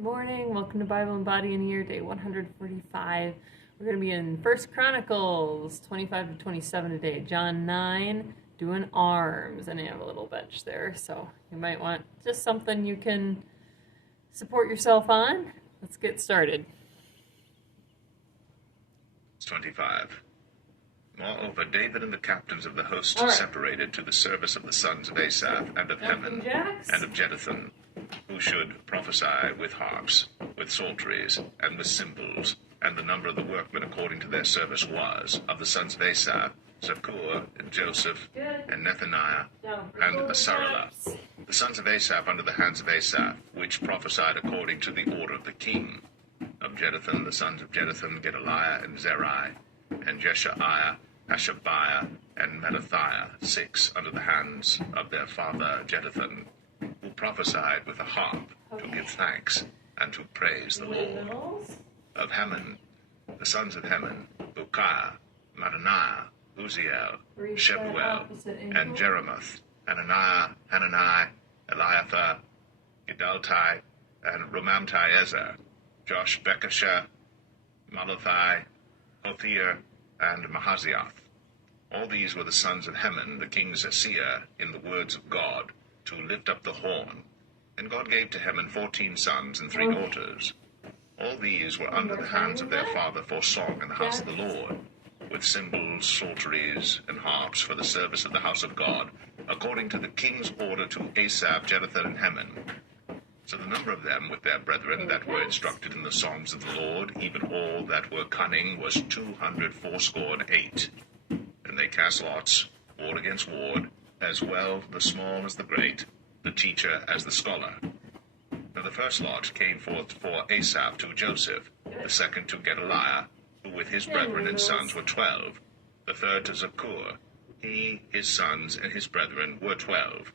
Good morning. Welcome to Bible and Body in Year, day 145. We're going to be in 1 Chronicles 25 to 27 today. John 9, doing arms. And I have a little bench there, so you might want just something you can support yourself on. Let's get started. 25. Moreover, David and the captains of the host All right. separated to the service of the sons of Asaph and of Heman and of Jeduthun, who should prophesy with harps, with psalteries, and with cymbals. And the number of the workmen according to their service was, of the sons of Asaph, Zakur, and Joseph, and Nethaniah, and Asarela. The sons of Asaph under the hands of Asaph, which prophesied according to the order of the king. Of Jeduthun, the sons of Jeduthun, Gedaliah, and Zerai, and Jeshaiah, Hashabiah, and Melathiah, 6 under the hands of their father Jeduthun, who prophesied with a harp to give thanks and to praise the Lord. Of Heman, the sons of Heman, Bukiah, Mattaniah, Uziel, Shebuel, and Jeremoth, Hanani, Eliathah, Gidaltai, and Romamti-Ezer, Josh Bekasha, Malathi, Hothir, and Mahazioth. All these were the sons of Heman, the king's seer, in the words of God, to lift up the horn. And God gave to Heman 14 sons and 3 daughters. All these were under the hands of their father for song in the house of the Lord, with cymbals, psalteries, and harps for the service of the house of God, according to the king's order to Asaph, Jeduthun, and Heman. So the number of them with their brethren that were instructed in the songs of the Lord, even all that were cunning, was 280. And they cast lots, ward against ward, as well the small as the great, the teacher as the scholar. Now the first lot came forth for Asaph to Joseph, the second to Gedaliah, who with his brethren and sons were 12, the third to Zakur, he, his sons, and his brethren were 12,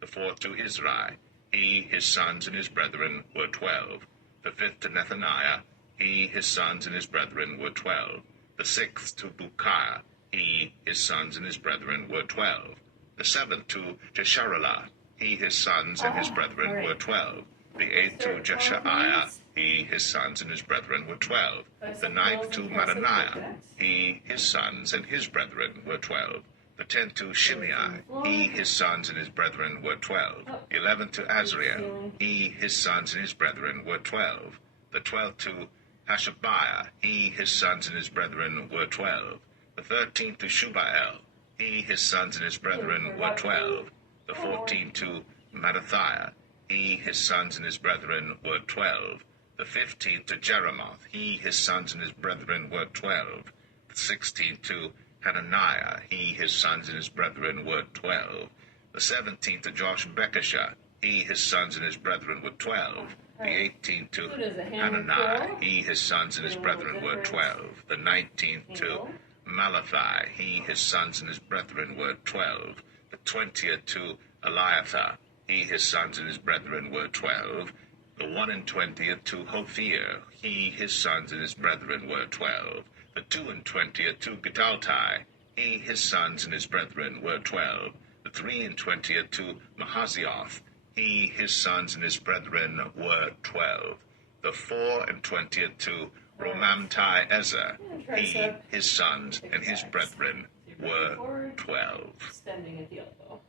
the fourth to Israel, he, his sons, and his brethren were 12, the fifth to Nethaniah, he, his sons, and his brethren were 12, the sixth to Bukiah, he, his sons, and his brethren were 12, the seventh to Jesharilah, he, his sons, and his brethren were 12, the eighth to Jeshaiah, he, his sons, and his brethren were 12, the ninth to Mattaniah, he, his sons, and his brethren were 12, the 10th to Shimei, he, his sons, and his brethren were 12. The 11th to Azriel, he, his sons, and his brethren were 12. The 12th to Hashabiah, he, his sons, and his brethren were 12. The 13th to Shubael, he, his sons, and his brethren were 12. The 14th to Mattathiah, he, his sons, and his brethren were 12. The 15th to Jeremoth, he, his sons, and his brethren were 12. The 16th to Hananiah, he, his sons, and his brethren were 12. The 17th to Josh Bekasha, he, his sons, and his brethren were 12. The 18th to Hananiah, he, his sons, and his brethren were 12. The 19th to Malathi, he, his sons, and his brethren were 12. The 20th to Eliathah, he, his sons, and his brethren were 12. The 21st to Hothir, he, his sons, and his brethren were 12. The 22nd to Gidaltai, he, his sons, and his brethren were 12. The 23rd to Mahazioth, he, his sons, and his brethren were 12. The 24th to Romamti-Ezer, he, his sons, and his brethren were 12. Extending a deal, though.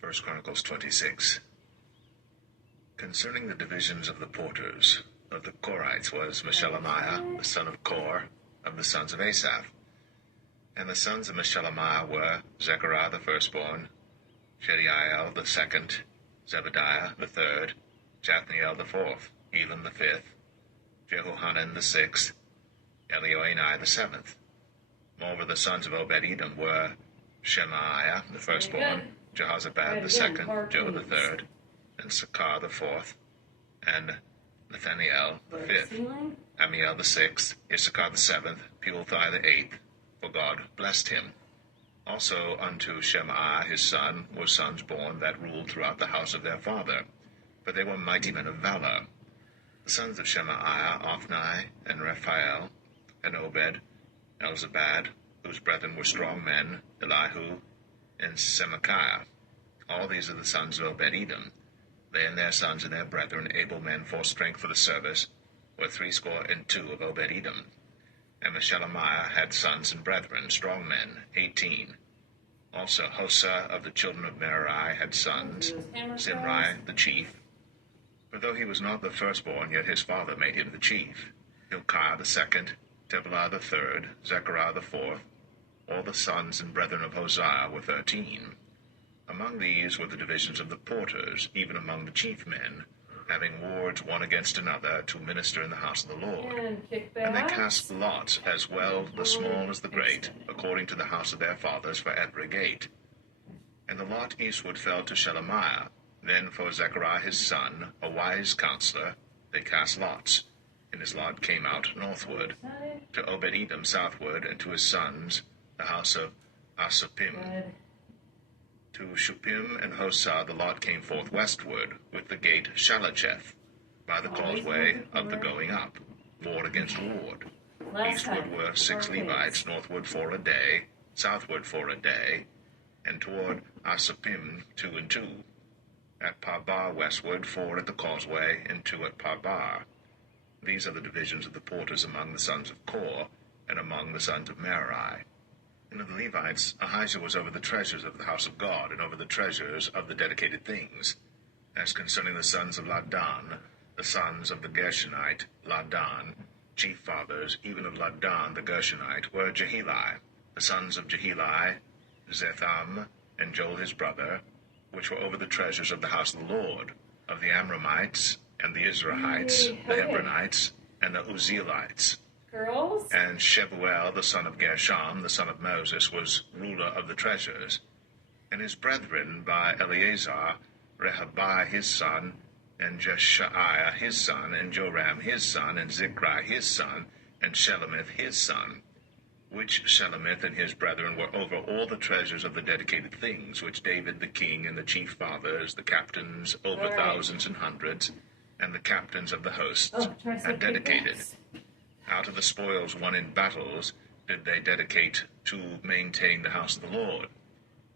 First Chronicles 26. Concerning the divisions of the porters, of the Korites was Meshelemiah, the son of Kor, of the sons of Asaph. And the sons of Meshelemiah were Zechariah the firstborn, Shediael the second, Zebediah the third, Jathniel the fourth, Elam the fifth, Jehohanan the sixth, Elioenai the seventh. Moreover, the sons of Obed-Edom were Shemaiah the firstborn, Jehozabad the second, Joe the third, and Sakar the fourth, and Nathaniel the fifth, Amiel the sixth, Issachar the seventh, Pulthai the eighth, for God blessed him. Also unto Shemaiah his son were sons born that ruled throughout the house of their father, for they were mighty men of valor. The sons of Shemaiah, Ophni, and Raphael, and Obed, Elzabad, whose brethren were strong men, Elihu, and Semachiah. All these are the sons of Obed-Edom. They and their sons and their brethren, able men for strength for the service, were 62 of Obed-Edom. And Meshelemiah had sons and brethren, strong men, 18. Also Hosa of the children of Merari had sons, Zimri the chief. For though he was not the firstborn, yet his father made him the chief. Hilkiah the second, Tebaliah the third, Zechariah the fourth. All the sons and brethren of Hosea were 13. Among these were the divisions of the porters, even among the chief men, having wards one against another to minister in the house of the Lord. And they cast lots, as well the small as the great, according to the house of their fathers for every gate. And the lot eastward fell to Shelemiah. Then for Zechariah his son, a wise counselor, they cast lots. And his lot came out northward, to Obed-Edom southward, and to his sons, the house of Asapim. To Shuppim and Hosa the lot came forth westward, with the gate Shalacheth, by the causeway of the going up, ward against ward. Eastward were 6 Levites, northward 4 a day, southward 4 a day, and toward Asapim 2 and 2. At Parbar westward 4 at the causeway, and 2 at Parbar. These are the divisions of the porters among the sons of Kor, and among the sons of Merari. And of the Levites, Ahijah was over the treasures of the house of God, and over the treasures of the dedicated things. As concerning the sons of Ladan, the sons of the Gershonite, Ladan, chief fathers, even of Ladan the Gershonite, were Jeheli. The sons of Jeheli, Zetham, and Joel his brother, which were over the treasures of the house of the Lord, of the Amramites, and the Izrahites, the Hebronites, and the Uzzielites. Girls? And Shebuel, the son of Gershom, the son of Moses, was ruler of the treasures. And his brethren by Eleazar, Rehabiah his son, and Jeshaiah his son, and Joram his son, and Zichri his son, and Shelomith his son, which Shelomith and his brethren were over all the treasures of the dedicated things, which David the king and the chief fathers, the captains over thousands and hundreds, and the captains of the hosts had dedicated. Out of the spoils won in battles did they dedicate to maintain the house of the Lord.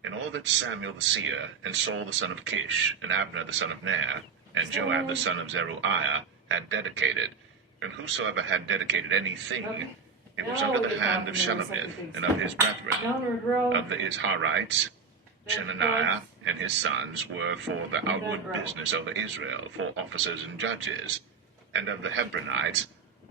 And all that Samuel the seer, and Saul the son of Kish, and Abner the son of Ner, and Joab the son of Zeruiah had dedicated. And whosoever had dedicated anything, it was under the hand of Shelomith and of his brethren. Of the Izharites, Chenaniah and his sons were for the outward business over Israel, for officers and judges. And of the Hebronites,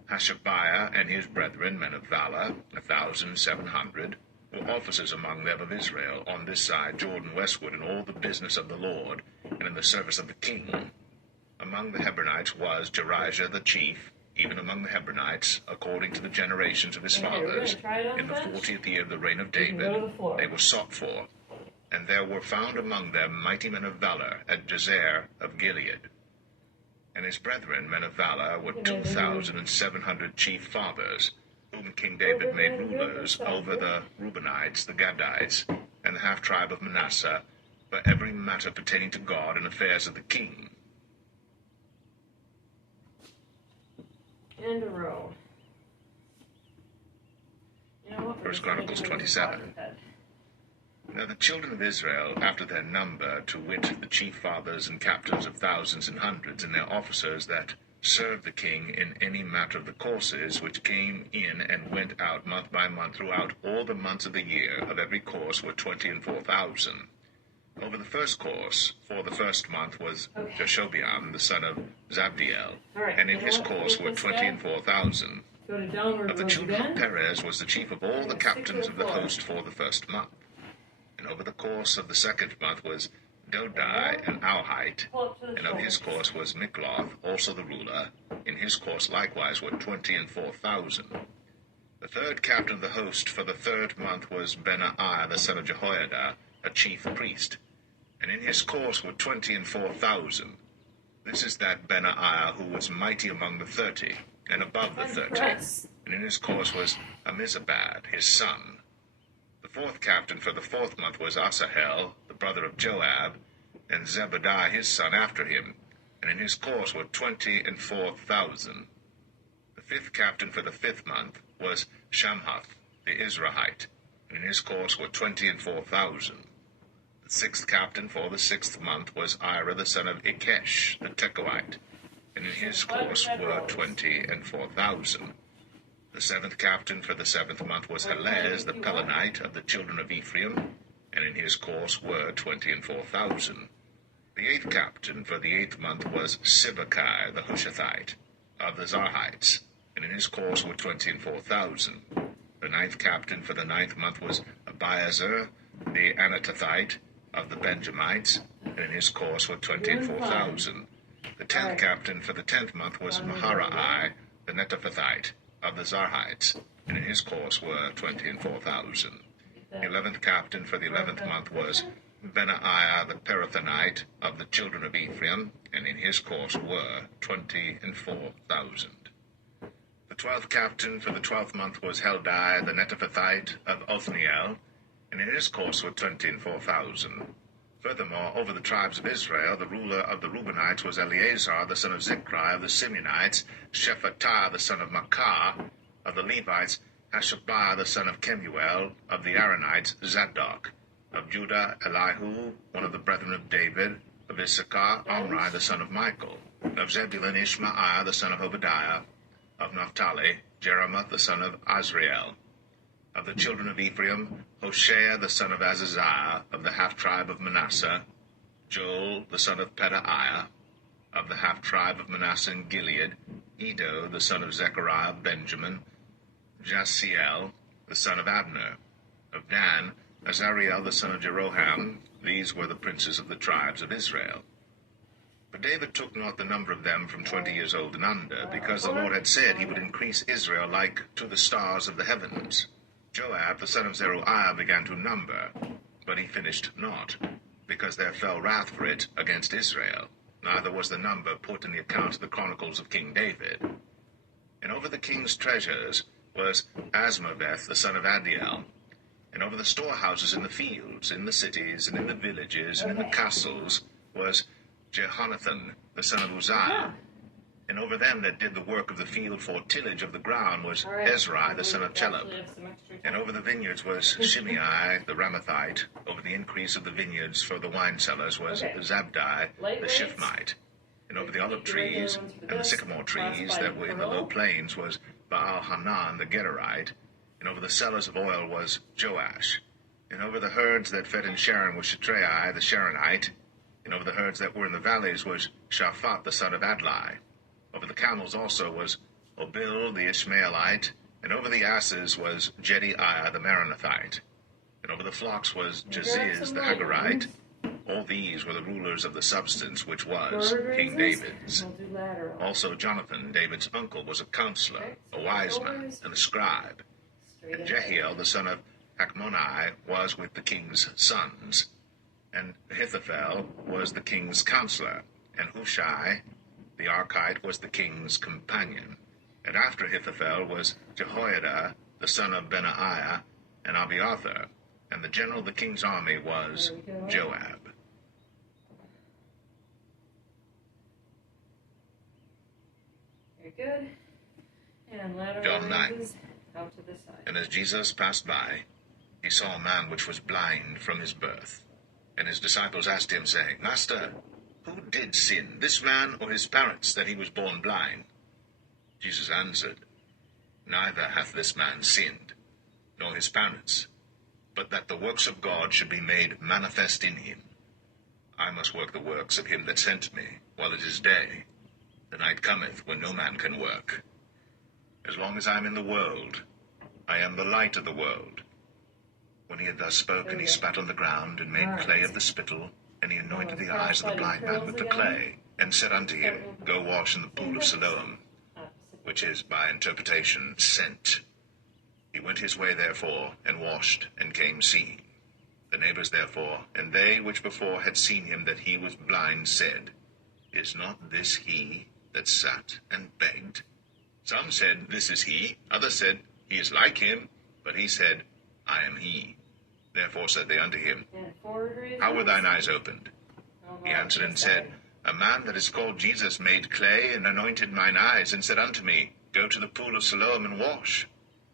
Hashabiah and his brethren, men of valor, 1,700, were officers among them of Israel, on this side Jordan westward, in all the business of the Lord, and in the service of the king. Among the Hebronites was Jerijah the chief, even among the Hebronites, according to the generations of his fathers. In the 40th year of the reign of David, they were sought for. And there were found among them mighty men of valor at Jazer of Gilead. And his brethren, men of valor, were 2,700 chief fathers, whom King David made rulers over the Reubenites, the Gadites, and the half-tribe of Manasseh, for every matter pertaining to God and affairs of the king. And a row. You know what? 1 Chronicles 27. Now the children of Israel, after their number, to wit, the chief fathers and captains of thousands and hundreds, and their officers that served the king in any matter of the courses, which came in and went out month by month throughout all the months of the year, of every course were 24,000. Over the first course, for the first month, was Jashobeam, the son of Zabdiel, and in his course were 24,000. Of the children of Perez was the chief of all the captains of the host for the first month. And over the course of the second month was Dodai and Auhite, and of his course was Mikloth, also the ruler. In his course likewise were 24,000. The third captain of the host for the third month was Benaiah, the son of Jehoiada, a chief priest, and in his course were 24,000. This is that Benaiah who was mighty among the 30, and above the 30, and in his course was Amizabad, his son. The fourth captain for the fourth month was Asahel, the brother of Joab, and Zebadiah his son after him, and in his course were 24,000. The fifth captain for the fifth month was Shamhuth, the Izrahite, and in his course were 24,000. The sixth captain for the 6th month was Ira the son of Ikesh, the Tekoite, and in his course were 20 and 4,000. The 7th captain for the 7th month was Helez the Pelonite of the children of Ephraim, and in his course were 20 and 4,000. The 8th captain for the 8th month was Sibbecai the Hushathite of the Zarhites, and in his course were 20 and 4,000. The 9th captain for the 9th month was Abiezer the Anatothite of the Benjamites, and in his course were 20 and 4,000. The 10th captain for the 10th month was Maharai the Netophathite of the Zarhites, and in his course were 20 and 4,000. The 11th captain for the 11th month was Benaiah the Pirathonite of the children of Ephraim, and in his course were 20 and 4,000. The 12th captain for the 12th month was Heldai the Netophathite of Othniel, and in his course were 20 and 4,000. Furthermore, over the tribes of Israel, the ruler of the Reubenites was Eleazar the son of Zichri of the Simeonites, Shephatiah the son of Makah of the Levites, Hashabiah the son of Kemuel of the Aaronites, Zadok of Judah, Elihu, one of the brethren of David, of Issachar, Omri the son of Michael, of Zebulun, Ishmaiah the son of Obadiah, of Naphtali, Jeremoth the son of Azriel, of the children of Ephraim, Hoshea the son of Azaziah, of the half-tribe of Manasseh, Joel the son of Pedaiah, of the half-tribe of Manasseh and Gilead, Edo the son of Zechariah of Benjamin, Jasiel the son of Abner, of Dan, Azariel the son of Jeroham. These were the princes of the tribes of Israel. But David took not the number of them from 20 years old and under, because the Lord had said he would increase Israel like to the stars of the heavens. Joab the son of Zeruiah began to number, but he finished not, because there fell wrath for it against Israel. Neither was the number put in the account of the chronicles of King David. And over the king's treasures was Asmaveth the son of Adiel, and over the storehouses in the fields, in the cities, and in the villages, and in the castles was Jehonathan the son of Uzziah. And over them that did the work of the field for tillage of the ground was Ezrai the son of Chelub. And over the vineyards was Shimei the Ramathite. Over the increase of the vineyards for the wine cellars was Zabdi the Shifmite. And over the olive trees and the sycamore trees that were in the low plains was Baal-Hanan the Gederite. And over the cellars of oil was Joash. And over the herds that fed in Sharon was Shetrai the Sharonite. And over the herds that were in the valleys was Shaphat the son of Adlai. Over the camels also was Obil the Ishmaelite, and over the asses was Jediah the Maranathite, and over the flocks was Jaziz the Hagarite. All these were the rulers of the substance which was King David's. Also Jonathan, David's uncle, was a counselor, a wise man, and a scribe. And Jehiel the son of Hachmoni was with the king's sons. And Ahithophel was the king's counselor, and Hushai the Archite was the king's companion. And after Ahithophel was Jehoiada the son of Benaiah, and Abiathar, and the general of the king's army was Joab. Very good. And ladder John 9. rises out to the side. And as Jesus passed by, he saw a man which was blind from his birth. And his disciples asked him, saying, Master, who did sin, this man or his parents, that he was born blind? Jesus answered, Neither hath this man sinned, nor his parents, but that the works of God should be made manifest in him. I must work the works of him that sent me, while it is day. The night cometh when no man can work. As long as I am in the world, I am the light of the world. When he had thus spoken, he spat on the ground, and made clay of the spittle, and he anointed the eyes of the blind man with the clay, and said unto him, Go wash in the pool of Siloam, which is by interpretation sent. He went his way therefore, and washed, and came seeing. The neighbors therefore, and they which before had seen him that he was blind, said, Is not this he that sat and begged? Some said, This is he. Others said, He is like him. But he said, I am he. Therefore said they unto him, How were thine eyes opened? He answered and said, A man that is called Jesus made clay, and anointed mine eyes, and said unto me, Go to the pool of Siloam and wash.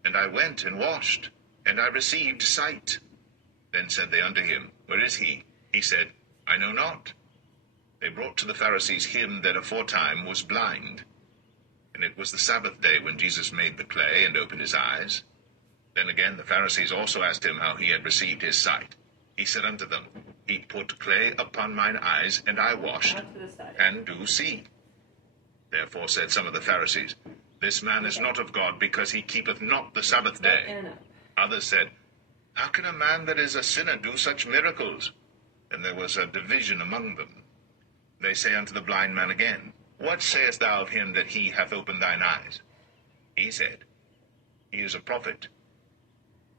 And I went and washed, and I received sight. Then said they unto him, Where is he? He said, I know not. They brought to the Pharisees him that aforetime was blind. And it was the Sabbath day when Jesus made the clay and opened his eyes. Then again the Pharisees also asked him how he had received his sight. He said unto them, He put clay upon mine eyes, and I washed, and do see. Therefore said some of the Pharisees, This man is not of God, because he keepeth not the Sabbath day. Others said, How can a man that is a sinner do such miracles? And there was a division among them. They say unto the blind man again, What sayest thou of him that he hath opened thine eyes? He said, He is a prophet.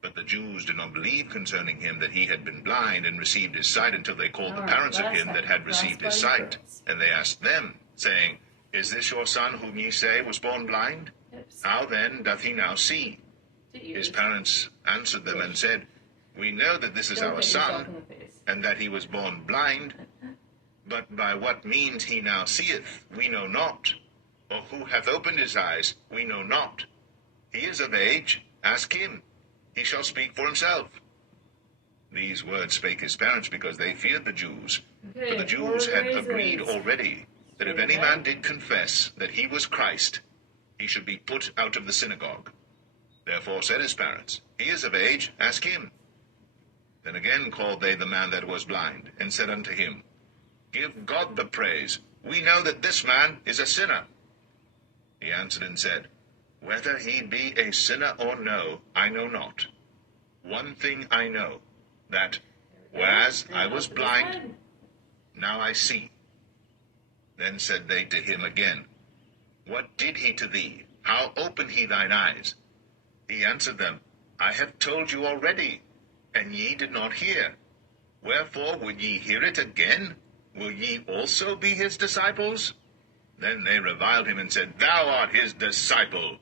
But the Jews did not believe concerning him that he had been blind and received his sight until they called the parents of him that had received his sight. And they asked them, saying, Is this your son whom ye say was born blind? How then doth he now see? His parents answered them and said, We know that this is our son, and that he was born blind. But by what means he now seeth, we know not. Or who hath opened his eyes, we know not. He is of age, ask him. He shall speak for himself. These words spake his parents, because they feared the Jews. For the Jews had agreed already that if any man did confess that he was Christ, he should be put out of the synagogue. Therefore said his parents, He is of age, ask him. Then again called they the man that was blind, and said unto him, Give God the praise. We know that this man is a sinner. He answered and said, Whether he be a sinner or no, I know not. One thing I know, that, whereas I was blind, now I see. Then said they to him again, What did he to thee? How opened he thine eyes? He answered them, I have told you already, and ye did not hear. Wherefore would ye hear it again? Will ye also be his disciples? Then they reviled him and said, Thou art his disciple,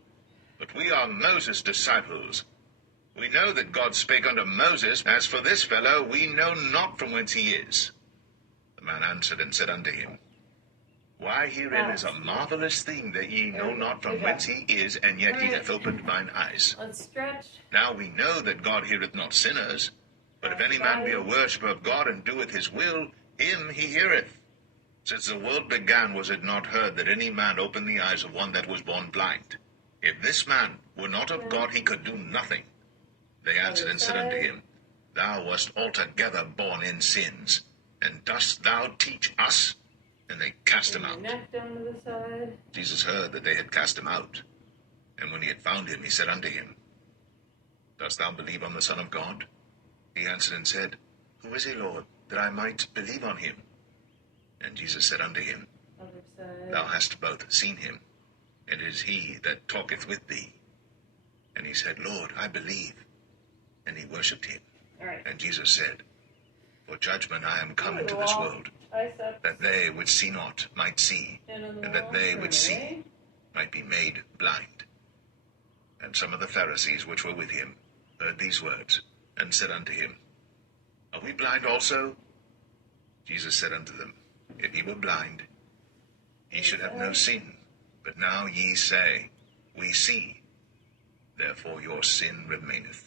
but we are Moses' disciples. We know that God spake unto Moses. As for this fellow, we know not from whence he is. The man answered and said unto him, Why, herein is a marvelous thing, that ye know not from whence he is, and yet he hath opened mine eyes. Let's stretch. Now we know that God heareth not sinners, but if any man be a worshipper of God, and doeth his will, him he heareth. Since the world began, was it not heard that any man opened the eyes of one that was born blind? If this man were not of God, he could do nothing. They answered and said unto him, Thou wast altogether born in sins, and dost thou teach us? And they cast him out. Neck down to the side. Jesus heard that they had cast him out. And when he had found him, he said unto him, Dost thou believe on the Son of God? He answered and said, Who is he, Lord, that I might believe on him? And Jesus said unto him, Other side. Thou hast both seen him, and it is he that talketh with thee. And he said, Lord, I believe. And he worshipped him. All right. And Jesus said, For judgment I am come into this world, that they which see not might see, and that they which see might be made blind. And some of the Pharisees which were with him heard these words, and said unto him, Are we blind also? Jesus said unto them, If ye were blind, ye should have no sin. But now ye say, We see. Therefore your sin remaineth.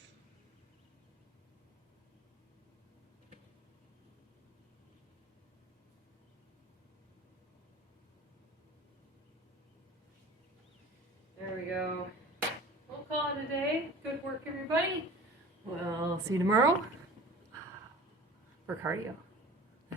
There we go. We'll call it a day. Good work, everybody. We'll see you tomorrow for cardio.